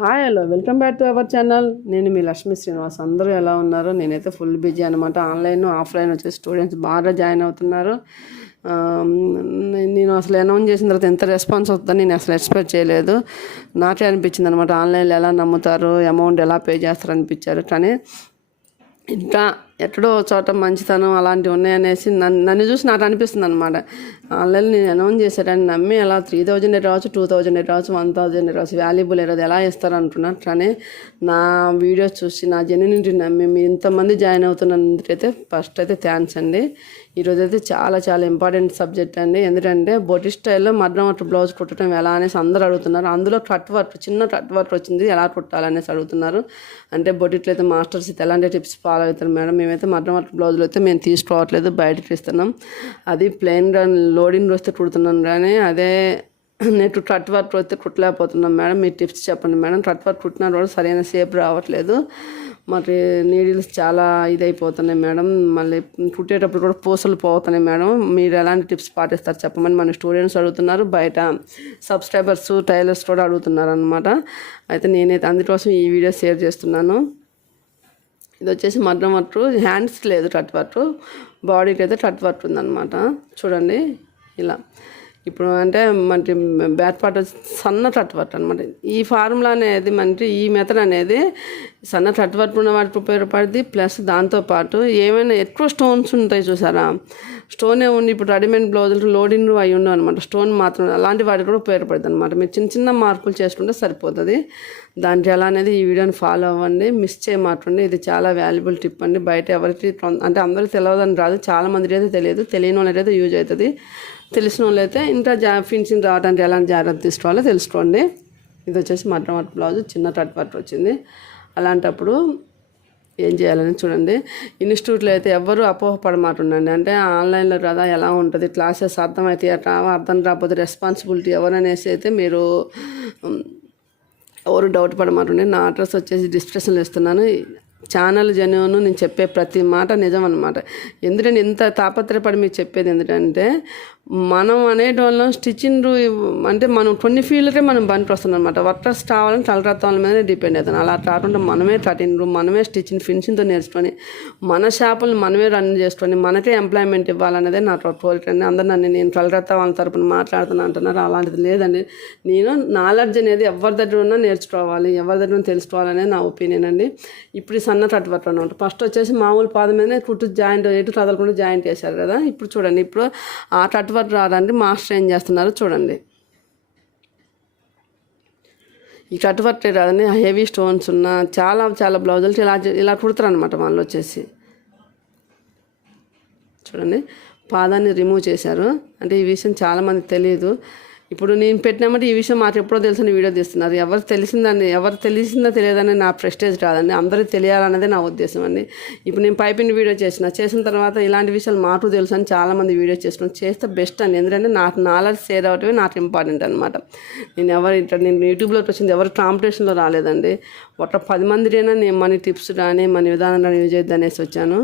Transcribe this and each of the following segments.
Hi hello welcome back to our channel నేను మీ లక్ష్మీ శ్రీనివాస్. అందరూ ఎలా ఉన్నారు? నేనైతే ఫుల్ బిజీ అనమాట ఆన్లైన్ ఆఫ్లైన్ వచ్చేసి స్టూడెంట్స్ బాగా జాయిన్ అవుతున్నారు. నేను అసలు అనౌన్స్ చేసిన తర్వాత ఎంత రెస్పాన్స్ వస్తుందని నేను అసలు ఎక్స్పెక్ట్ చేయలేదు. నాకే అనిపించింది అనమాట ఆన్లైన్లో ఎలా నమ్ముతారు? అమౌంట్ ఎలా పే చేస్తారు అనిపించారు కానీ ఇంకా ఎక్కడో చోట మంచితనం అలాంటివి ఉన్నాయనేసి నన్ను నన్ను చూసి నాకు అనిపిస్తుంది అనమాట ఆన్లైన్లో నేను అనౌన్స్ చేశాడని నమ్మి అలా త్రీ థౌజండ్ రావచ్చు టూ థౌజండ్ రావచ్చు వన్ థౌజండ్ రావచ్చు వాల్యుబుల్ ఏదో ఎలా ఇస్తారు అంటున్నారు కానీ నా వీడియోస్ చూసి నా జెన్యునిటీ నమ్మి మీరు ఇంతమంది జాయిన్ అవుతున్నందుకైతే ఫస్ట్ అయితే థ్యాంక్స్ అండి. ఈరోజు అయితే చాలా చాలా ఇంపార్టెంట్ సబ్జెక్ట్ అండి. ఎందుకంటే బొటి స్టైల్లో మడ్రం వర్క్ బ్లౌజ్ కుట్టడం ఎలా అనేసి అందరూ అడుగుతున్నారు. అందులో కట్ వర్క్ చిన్న కట్ వర్క్ వచ్చింది. ఎలా కుట్టాలనేసి అడుగుతున్నారు. అంటే బొటిట్లో అయితే మాస్టర్స్ అయితే ఎలాంటి టిప్స్ ఫాలో అవుతారు మేడం? మేమైతే మడ్రం వర్క్ బ్లౌజులు అయితే మేము తీసుకోవట్లేదు బయటకి ఇస్తున్నాం అది ప్లెయిన్గా లోడింగ్ వస్తే కుడుతున్నాం కానీ అదే నెట్ ట్రట్ వర్క్ అయితే కుట్టలేకపోతున్నాం మేడం. మీ టిప్స్ చెప్పండి మేడం. ట్రట్ వర్క్ కుట్టిన కూడా సరైన షేప్ రావట్లేదు. మరి నీడిల్స్ చాలా ఇదైపోతున్నాయి మేడం. మళ్ళీ కుట్టేటప్పుడు కూడా పూసలు పోతున్నాయి మేడం. మీరు ఎలాంటి టిప్స్ పాటిస్తారు చెప్పమని మన స్టూడెంట్స్ అడుగుతున్నారు. బయట సబ్స్క్రైబర్స్ టైలర్స్ కూడా అడుగుతున్నారు అనమాట అయితే నేనైతే అందుకోసం ఈ వీడియో షేర్ చేస్తున్నాను. ఇది వచ్చేసి మడ్రం వర్క్. హ్యాండ్స్ లేదు ట్రట్ వర్క్ బాడీకి అయితే ట్రట్ వర్క్ ఉందన్నమాట. చూడండి. ఇలా. ఇప్పుడు అంటే మనకి బ్యాట్ పార్ట్ సన్న టట్ అనమాట ఈ ఫార్ములా అనేది మనకి ఈ మెథడ్ అనేది సన్న టట్ ఉన్న వాటికి ఉపయోగపడుతుంది ప్లస్ దాంతోపాటు ఏమైనా ఎక్కువ స్టోన్స్ ఉంటాయి చూసారా? స్టోనే ఉండి ఇప్పుడు రెడీమేడ్ బ్లౌజులు లోడింగ్ అవి ఉండవు అనమాట స్టోన్ మాత్రం అలాంటి వాటికి కూడా ఉపయోగపడుతుంది అనమాట మీరు చిన్న చిన్న మార్పులు చేసుకుంటే సరిపోతుంది. దానికి ఎలా అనేది ఈ వీడియోని ఫాలో అవ్వండి. మిస్ చేయమాటండి ఇది చాలా వాల్యుబుల్ టిప్ అండి. బయట ఎవరికి అంటే అందరికీ తెలియదని రాదు. చాలా మందికి అయితే తెలియదు. తెలియని వాళ్ళకైతే యూజ్ అవుతుంది. తెలిసిన వాళ్ళైతే ఇంకా జా ఫినిషింగ్ రావడానికి ఎలాంటి జాగ్రత్త తీసుకోవాలో తెలుసుకోండి. ఇది వచ్చేసి మటన్ వర్క్ బ్లౌజ్. చిన్న టట్ వర్క్ వచ్చింది. అలాంటప్పుడు ఏం చేయాలని చూడండి. ఇన్స్టిట్యూట్లో అయితే ఎవ్వరూ అపోహపడమాట ఉండండి అంటే ఆన్లైన్లో కదా ఎలా ఉంటుంది క్లాసెస్ అర్థమైతే రావా అర్థం రాకపోతే రెస్పాన్సిబిలిటీ ఎవరనేసి అయితే మీరు ఎవరు డౌట్ పడమాటండి. నా అడ్రస్ వచ్చేసి డిస్క్రిప్షన్లో ఇస్తున్నాను. ఛానల్ జనువును నేను చెప్పే ప్రతి మాట నిజం అనమాట ఎందుకంటే ఇంత తాపత్రయపడి మీరు చెప్పేది ఎందుకంటే మనం అనేటోళ్ళం స్టిచ్చింగ్ అంటే మనం కొన్ని ఫీల్డ్కే మనం పనికి అనమాట వర్కర్స్ కావాలని తలరత్వాల మీదనే డిపెండ్ అవుతాను అలా కాకుండా మనమే కటింగ్ మనమే స్టిచ్చింగ్ ఫినిషింగ్తో నేర్చుకొని మన షాపులు మనమే రన్ చేసుకొని మనకే ఎంప్లాయ్మెంట్ ఇవ్వాలనేదే నా కోరిక అండి. అందరు నన్ను నేను తలరత్వ వాళ్ళ తరపున మాట్లాడుతున్నా అంటున్నారు. అలాంటిది లేదండి. నేను నాలెడ్జ్ అనేది ఎవరి దగ్గర ఉన్నా నేర్చుకోవాలి ఎవరి దగ్గర తెలుసుకోవాలనేది నా ఒపీనియన్ అండి. ఇప్పుడు సన్న కట్ వర్క్ అనమాట ఫస్ట్ వచ్చేసి మామూలు పాద మీదనే కుట్టు జాయింట్ ఎటు కదలకుండా జాయింట్ చేశారు కదా. ఇప్పుడు చూడండి ఇప్పుడు ఆ కట్ వర్క్ రావడానికి మాస్టర్ ఏం చేస్తున్నారు చూడండి. ఈ కట్ వర్క్ రాదని హెవీ స్టోన్స్ ఉన్న చాలా చాలా బ్లౌజులు ఇలా ఇలా కుడతారు అనమాట వాళ్ళు వచ్చేసి. చూడండి. పాదాన్ని రిమూవ్ చేశారు. అంటే ఈ విషయం చాలామంది తెలియదు. ఇప్పుడు నేను పెట్టినామంటే ఈ విషయం మాకు ఎప్పుడో తెలిసిన వీడియో తీస్తున్నారు. ఎవరు తెలిసిందని ఎవరు తెలిసిందో తెలియదని నా ప్రెస్టేజ్ కాదండి. అందరికీ తెలియాలన్నదే నా ఉద్దేశం అండి. ఇప్పుడు నేను పైపింగ్ వీడియో చేసిన చేసిన తర్వాత ఇలాంటి విషయాలు మాకు తెలుసు అని చాలామంది వీడియో చేస్తున్నాం చేస్తే బెస్ట్ అండి. ఎందుకంటే నాకు నాలెడ్జ్ షేర్ అవటమే నాకు ఇంపార్టెంట్ అనమాట నేను ఎవరు నేను యూట్యూబ్లోకి వచ్చింది ఎవరు కాంపిటీషన్లో రాలేదండి. ఒక పది మందికైనా నేను మన టిప్స్ కానీ మన విధానం కానీ యూజ్ అవుతుంది అనేసి వచ్చాను.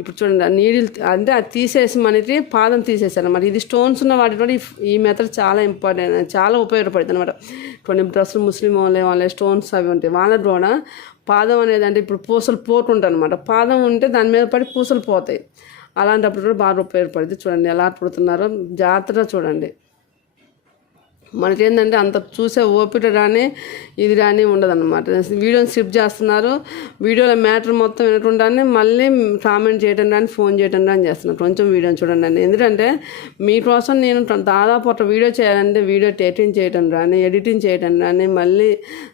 ఇప్పుడు చూడండి నీడిల్ అంటే అది తీసేసి మనకి పాదం తీసేసారు మరి ఇది స్టోన్స్ ఉన్న వాటి కూడా ఈ మెథడ్ చాలా ఇంపార్టెంట్ చాలా ఉపయోగపడుతుంది అనమాట కొన్ని డ్రెస్సులు ముస్లిం వాళ్ళే వాళ్ళే స్టోన్స్ అవి ఉంటాయి. వాళ్ళకి కూడా పాదం అనేది అంటే ఇప్పుడు పూసలు పోతుంటాయి అనమాట పాదం ఉంటే దాని మీద పడి పూసలు పోతాయి. అలాంటప్పుడు కూడా బాగా ఉపయోగపడుతుంది చూడండి ఎలా పుడుతున్నారో జాగ్రత్తగా చూడండి. మనకేంటంటే అంత చూసే ఓపిక కానీ ఇది కానీ ఉండదన్నమాట. వీడియోని స్కిప్ చేస్తున్నారు. వీడియోలో మ్యాటర్ మొత్తం వినకుండానే మళ్ళీ కామెంట్ చేయటం కానీ ఫోన్ చేయటం కానీ చేస్తున్నారు. కొంచెం వీడియోని చూడండి అండి. ఎందుకంటే మీకోసం నేను దాదాపు ఒక వీడియో చేయాలంటే వీడియో టేటింగ్ చేయటం కానీ ఎడిటింగ్ చేయటం కానీ మళ్ళీ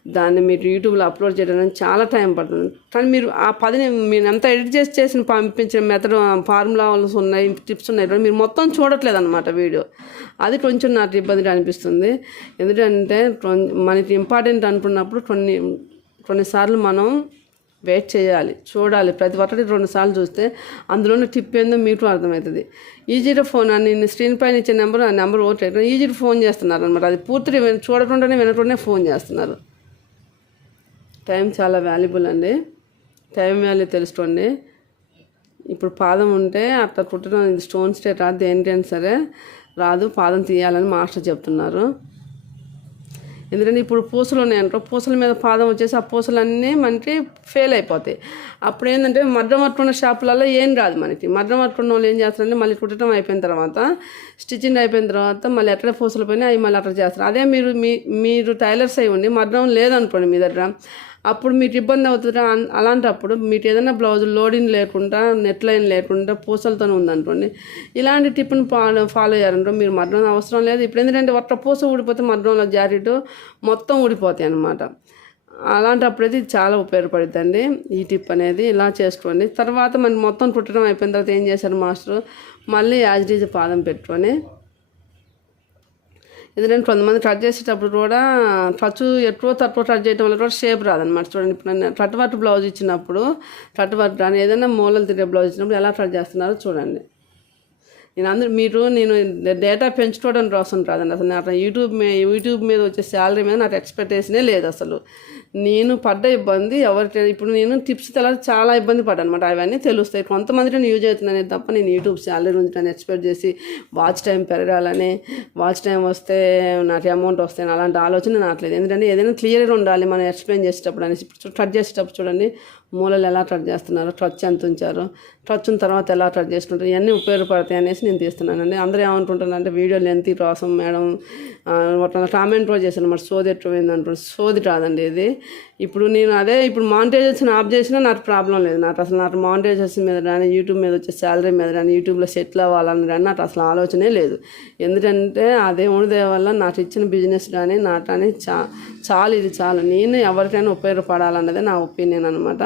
దాన్ని మీరు యూట్యూబ్లో అప్లోడ్ చేయడం కానీ చాలా టైం పడుతుంది. కానీ మీరు ఆ పదిని మీరు ఎంత ఎడిట్ చేసి చేసిన పంపించిన మెథడ్ ఫార్ములాస్ ఉన్నాయి టిప్స్ ఉన్నాయి మీరు మొత్తం చూడట్లేదు అనమాట వీడియో. అది కొంచెం నాకు ఇబ్బందిగా అనిపిస్తుంది. ఎందుకంటే మనకి ఇంపార్టెంట్ అనుకున్నప్పుడు కొన్ని కొన్నిసార్లు మనం వెయిట్ చేయాలి చూడాలి. ప్రతి ఒక్కటి రెండు సార్లు చూస్తే అందులోనే టిప్ ఏందో మీకు అర్థమవుతుంది. ఈజీగా ఫోన్ అని నేను స్క్రీన్ పైన ఇచ్చే నెంబర్ ఆ నెంబర్ ఓట్ ఈజీగా ఫోన్ చేస్తున్నారు అనమాట అది పూర్తిగా చూడకుండానే వినకుండానే ఫోన్ చేస్తున్నారు. టైం చాలా వాల్యుబుల్ అండి. టైం వాల్యూ తెలుసుకోండి. ఇప్పుడు పాదం ఉంటే అట్లా కుట్టడం ఇది స్టోన్ స్టేట్ రాదు దేనికైనా సరే. రాదు పాదం తీయాలని మాస్టర్ చెప్తున్నారు. ఎందుకంటే ఇప్పుడు పూసలు ఉన్నాయంటారు పూసల మీద పాదం వచ్చేసి ఆ పూసలన్నీ మనకి ఫెయిల్ అయిపోతాయి. అప్పుడు ఏంటంటే మద్రం పట్టుకున్న షాపులలో ఏం రాదు మనకి. మద్రం పట్టుకున్న వాళ్ళు ఏం చేస్తారంటే మళ్ళీ కుట్టడం అయిపోయిన తర్వాత స్టిచ్చింగ్ అయిపోయిన తర్వాత మళ్ళీ ఎక్కడ పూసలు పోయినా అవి మళ్ళీ అట్లా చేస్తారు. అదే మీరు మీ మీరు టైలర్స్ అయి ఉండి మద్రం లేదనుకోండి మీ దగ్గర అప్పుడు మీకు ఇబ్బంది అవుతుంది అలాంటప్పుడు మీకు ఏదైనా బ్లౌజ్ లోడింగ్ లేకుండా నెట్ లైన్ లేకుండా పూసలతోనే ఉందనుకోండి ఇలాంటి టిఫిన్ ఫాలో ఫాలో అయ్యారంటే మీరు మరణం అవసరం లేదు. ఇప్పుడు ఎందుకంటే ఒక్క పూస ఊడిపోతే మరణంలో జాకెట్ మొత్తం ఊడిపోతాయి అన్నమాట. అలాంటప్పుడు ఇది చాలా ఉపయోగపడుతుందండి ఈ టిప్ అనేది ఇలా చేసుకోండి. తర్వాత మనకి మొత్తం కుట్టడం అయిపోయిన తర్వాత ఏం చేశారు మాస్టర్? మళ్ళీ యాజ్ డీజ్ పాదం పెట్టుకొని ఎందుకంటే కొంతమంది కట్ చేసేటప్పుడు కూడా ఖర్చు ఎక్కువ తక్కువ కట్ చేయడం వల్ల కూడా షేప్ రాదనమాట చూడండి ఇప్పుడు నేను కట్ వర్క్ బ్లౌజ్ ఇచ్చినప్పుడు కట్ వర్క్ కానీ ఏదైనా మూలలు తిరిగే బ్లౌజ్ ఇచ్చినప్పుడు ఎలా కట్ చేస్తున్నారో చూడండి. నేను అందరూ మీరు నేను డేటా పెంచుకోవడం కోసం రాదండి. అసలు నాకు యూట్యూబ్ మీ యూట్యూబ్ మీద వచ్చే శాలరీ మీద నాకు ఎక్స్పెక్టేషనే లేదు అసలు. నేను పడ్డ ఇబ్బంది ఎవరికైనా ఇప్పుడు నేను టిప్స్ తెల చాలా ఇబ్బంది పడ్డాను అనమాట అవన్నీ తెలుస్తాయి. కొంతమందికి నేను యూజ్ అవుతున్నాను తప్ప నేను యూట్యూబ్ శాలరీ నుంచి నేను ఎక్స్పెక్ట్ చేసి వాచ్ టైం పెరగాలని వాచ్ టైం వస్తే నాకు అమౌంట్ వస్తాయని అలాంటి ఆలోచన నాకు లేదు. ఎందుకంటే ఏదైనా క్లియర్గా ఉండాలి మనం ఎక్స్ప్లెయిన్ చేసేటప్పుడు అనేసి ఇప్పుడు కట్ చేసేటప్పుడు చూడండి మూలలు ఎలా కట్ చేస్తున్నారు టచ్ ఎంత ఉంచారు ట్రచ్ ఉన్న తర్వాత ఎలా కట్ చేస్తుంటారు ఇవన్నీ ఉపయోగపడతాయి అనేసి నేను తీస్తున్నానండి. అందరూ ఏమనుకుంటున్నారంటే అంటే వీడియో లెంత్ కోసం మేడం ఒక కామెంట్ రోజు చేశాను మరి సోది ఎట్టుపోయింది అంటారు సోది కాదండి ఇది. ఇప్పుడు నేను అదే ఇప్పుడు మానిటైజేషన్ ఆఫ్ చేసినా నాకు ప్రాబ్లం లేదు. నాకు అసలు నాకు మానిటైజేషన్ మీద కానీ యూట్యూబ్ మీద వచ్చే శాలరీ మీద కానీ యూట్యూబ్లో సెటిల్ అవ్వాలని కానీ నాకు అసలు ఆలోచనే లేదు. ఎందుకంటే ఆ దేవుడి వల్ల నాకు ఇచ్చిన బిజినెస్ కానీ నాకు కానీ చా చాలు ఇది చాలు. నేను ఎవరికైనా ఉపయోగపడాలన్నదే నా ఒపీనియన్ అనమాట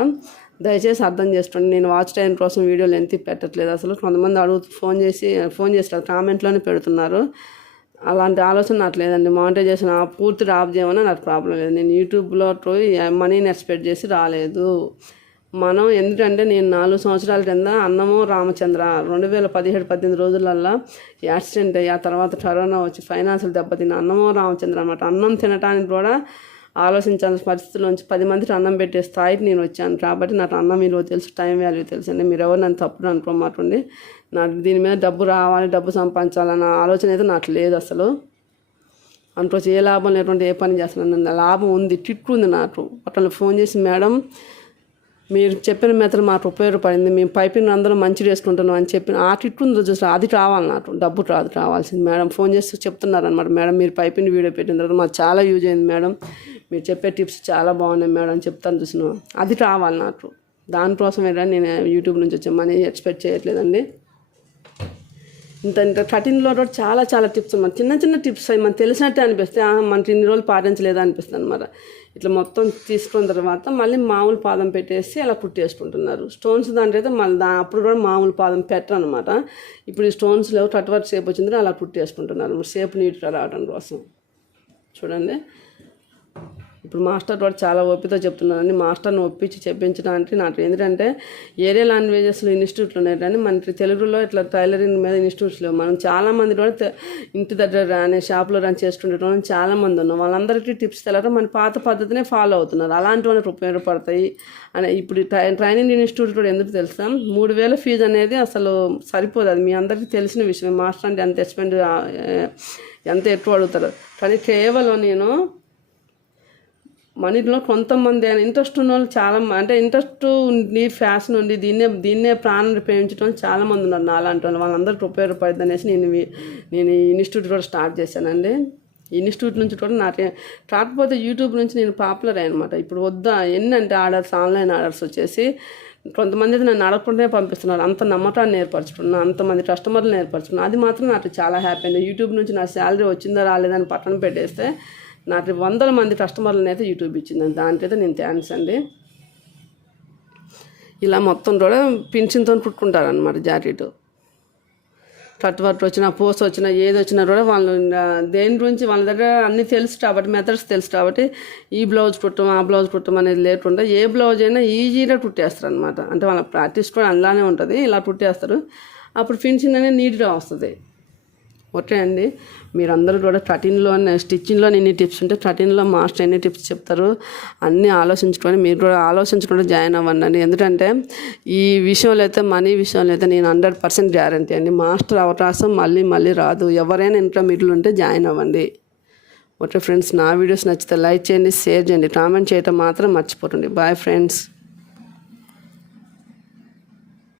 దయచేసి అర్థం చేసుకోండి. నేను వాచ్ టైం కోసం వీడియోలు ఎంత పెట్టట్లేదు. అసలు కొంతమంది అడుగు ఫోన్ చేసి ఫోన్ చేస్తారు కామెంట్లోనే పెడుతున్నారు. అలాంటి ఆలోచన నాకు లేదండి. మానిటైజేషన్ ఆ పూర్తి ఆఫ్ చేయమని నాకు ప్రాబ్లం లేదు. నేను యూట్యూబ్లో పోయి మనీని ఎక్స్పెక్ట్ చేసి రాలేదు. మనం ఎందుకంటే నేను నాలుగు సంవత్సరాల కింద అన్నము రామచంద్ర రెండు వేల పదిహేడు పద్దెనిమిది రోజులల్లో యాక్సిడెంట్ అయ్యి ఆ తర్వాత కరోనా వచ్చి ఫైనాన్షియల్ దెబ్బతిన్న అన్నము రామచంద్ర అనమాట అన్నం తినటానికి కూడా ఆలోచించాల్సిన పరిస్థితుల్లోంచి పది మందికి అన్నం పెట్టే స్థాయికి నేను వచ్చాను. కాబట్టి నాకు అన్నం విలువ తెలుసు టైం వాల్యూ తెలుసు అండి. మీరు ఎవరు నన్ను తప్పుడు అనుకోమాటండి నాకు దీని మీద డబ్బు రావాలి డబ్బు సంపాదించాలన్న ఆలోచన అయితే నాకు లేదు అసలు. అందులో ఏ లాభం లేటువంటి ఏ పని చేస్తున్నాను లాభం ఉంది టిట్టు ఉంది నాకు. అట్లా ఫోన్ చేసి మేడం మీరు చెప్పిన మెథడ్ మాకు ఉపయోగపడింది. మేము పైపింగ్ అందరూ మంచిగా వేసుకుంటున్నాం అని చెప్పిన ఆ టిట్టు ఉంది చూసారు అది రావాలి నాకు. డబ్బు రాదు రావాల్సింది. మేడం ఫోన్ చేసి చెప్తున్నారు అనమాట మేడం మీరు పైపింగ్ వీడియో పెట్టిన తర్వాత మాకు చాలా యూజ్ అయింది మేడం. మీరు చెప్పే టిప్స్ చాలా బాగున్నాయి మేడం చెప్తాను చూసిన అది రావాలి నాకు. దానికోసం నేను యూట్యూబ్ నుంచి వచ్చే మనీ ఎక్స్పెక్ట్ చేయట్లేదండి. ఇంత ఇంత కఠిన్లో కూడా చాలా చాలా టిప్స్ మన చిన్న చిన్న టిప్స్ అవి మనకు తెలిసినట్టే అనిపిస్తే మనకి ఇన్ని రోజులు పాటించలేదా అనిపిస్తుంది అనమాట ఇట్లా మొత్తం తీసుకున్న తర్వాత మళ్ళీ మామూలు పాదం పెట్టేసి అలా కుట్టేసుకుంటున్నారు స్టోన్స్ దాంట్లో అయితే మళ్ళీ దా అప్పుడు కూడా మామూలు పాదం పెట్టరనమాట ఇప్పుడు ఈ స్టోన్స్లో లేవు కట్ వర్క్ షేప్ వచ్చింది అలా కుట్టేసుకుంటున్నారు షేప్ నీట్గా రావడం కోసం. చూడండి. ఇప్పుడు మాస్టర్ కూడా చాలా ఓపికతో చెప్తున్నానండి మాస్టర్ని ఒప్పించి చెప్పించడానికి నాకు ఎందుకంటే ఏరియా లాంగ్వేజెస్లో ఇన్స్టిట్యూట్లు ఉన్నాయి కానీ మన తెలుగులో ఇట్లా టైలరింగ్ మీద ఇన్స్టిట్యూట్స్ లేవు. మనం చాలామంది కూడా ఇంటి దగ్గర రాని షాప్లో రన్ చేస్తుండే చాలామంది ఉన్నాం వాళ్ళందరికీ టిప్స్ తెలక మన పాత పద్ధతినే ఫాలో అవుతున్నారు. అలాంటి వాళ్ళకి ఉపయోగపడతాయి అని ఇప్పుడు ట్రైనింగ్ ఇన్స్టిట్యూట్ కూడా ఎందుకు తెలుసా మూడు వేల ఫీజు అనేది అసలు సరిపోదు. అది మీ అందరికీ తెలిసిన విషయం మాస్టర్ అంటే ఎంత ఎక్స్పెండ్ ఎంత ఎక్కువ అడుగుతారు? కానీ కేవలం నేను మనీలో కొంతమంది అయినా ఇంట్రెస్ట్ ఉన్న వాళ్ళు చాలా మ- అంటే ఇంట్రెస్ట్ ఉండి ఫ్యాషన్ ఉండి దీన్నే దీన్నే ప్రాణం ప్రేమించడం చాలా మంది ఉన్నారు నాలాంటి వాళ్ళు. వాళ్ళందరికీ ఉపయోగపడుతుంది అనేసి నేను నేను ఈ ఇన్స్టిట్యూట్ కూడా స్టార్ట్ చేశానండి. ఈ ఇన్స్టిట్యూట్ నుంచి కూడా నాకు కాకపోతే యూట్యూబ్ నుంచి నేను పాపులర్ అనమాట ఇప్పుడు వద్దా ఎన్ని అంటే ఆర్డర్స్ ఆన్లైన్ ఆర్డర్స్ వచ్చేసి కొంతమంది అయితే నన్ను అడగకుండానే పంపిస్తున్నారు. అంత నమ్మకాన్ని ఏర్పరచుకున్నా అంతమంది కస్టమర్లు ఏర్పరచుకున్నా అది మాత్రం నాకు చాలా హ్యాపీ అండి యూట్యూబ్ నుంచి నా శాలరీ వచ్చిందా రాలేదని పక్కన పెట్టేస్తే నాకు వందల మంది కస్టమర్లను అయితే యూట్యూబ్ ఇచ్చిందండి. దానికైతే నేను థ్యాంక్స్ అండి. ఇలా మొత్తం కూడా పింఛన్తో కుట్టుకుంటారనమాట జాకెట్. కట్ వర్క్ వచ్చినా పోస్ట్ వచ్చినా ఏది వచ్చినా కూడా వాళ్ళు దేని గురించి వాళ్ళ దగ్గర అన్నీ తెలుసు కాబట్టి మెథడ్స్ తెలుసు కాబట్టి ఈ బ్లౌజ్ కుట్టం ఆ బ్లౌజ్ కుట్టం అనేది లేకుండా ఏ బ్లౌజ్ అయినా ఈజీగా కుట్టేస్తారు అనమాట అంటే వాళ్ళ ప్రాక్టీస్ కూడా అలానే ఉంటుంది ఇలా కుట్టేస్తారు. అప్పుడు ఫినిషింగ్ అనేది నీట్గా వస్తుంది. ఓకే అండి. మీరందరూ కూడా థర్టీన్లో స్టిచ్చింగ్లో ఎన్ని టిప్స్ ఉంటే థర్టీన్లో మాస్టర్ ఎన్ని టిప్స్ చెప్తారు అన్నీ ఆలోచించుకొని మీరు కూడా ఆలోచించుకుంటే జాయిన్ అవ్వండి అండి ఎందుకంటే ఈ విషయంలో అయితే మనీ విషయంలో అయితే నేను హండ్రెడ్ పర్సెంట్ గ్యారంటీ అండి. మాస్టర్ అవకాశం మళ్ళీ మళ్ళీ రాదు. ఎవరైనా ఇంట్లో మిడిల్ ఉంటే జాయిన్ అవ్వండి. ఓకే ఫ్రెండ్స్ నా వీడియోస్ నచ్చితే లైక్ చేయండి షేర్ చేయండి. కామెంట్ చేయటం మాత్రం మర్చిపోతుంది బాయ్ ఫ్రెండ్స్.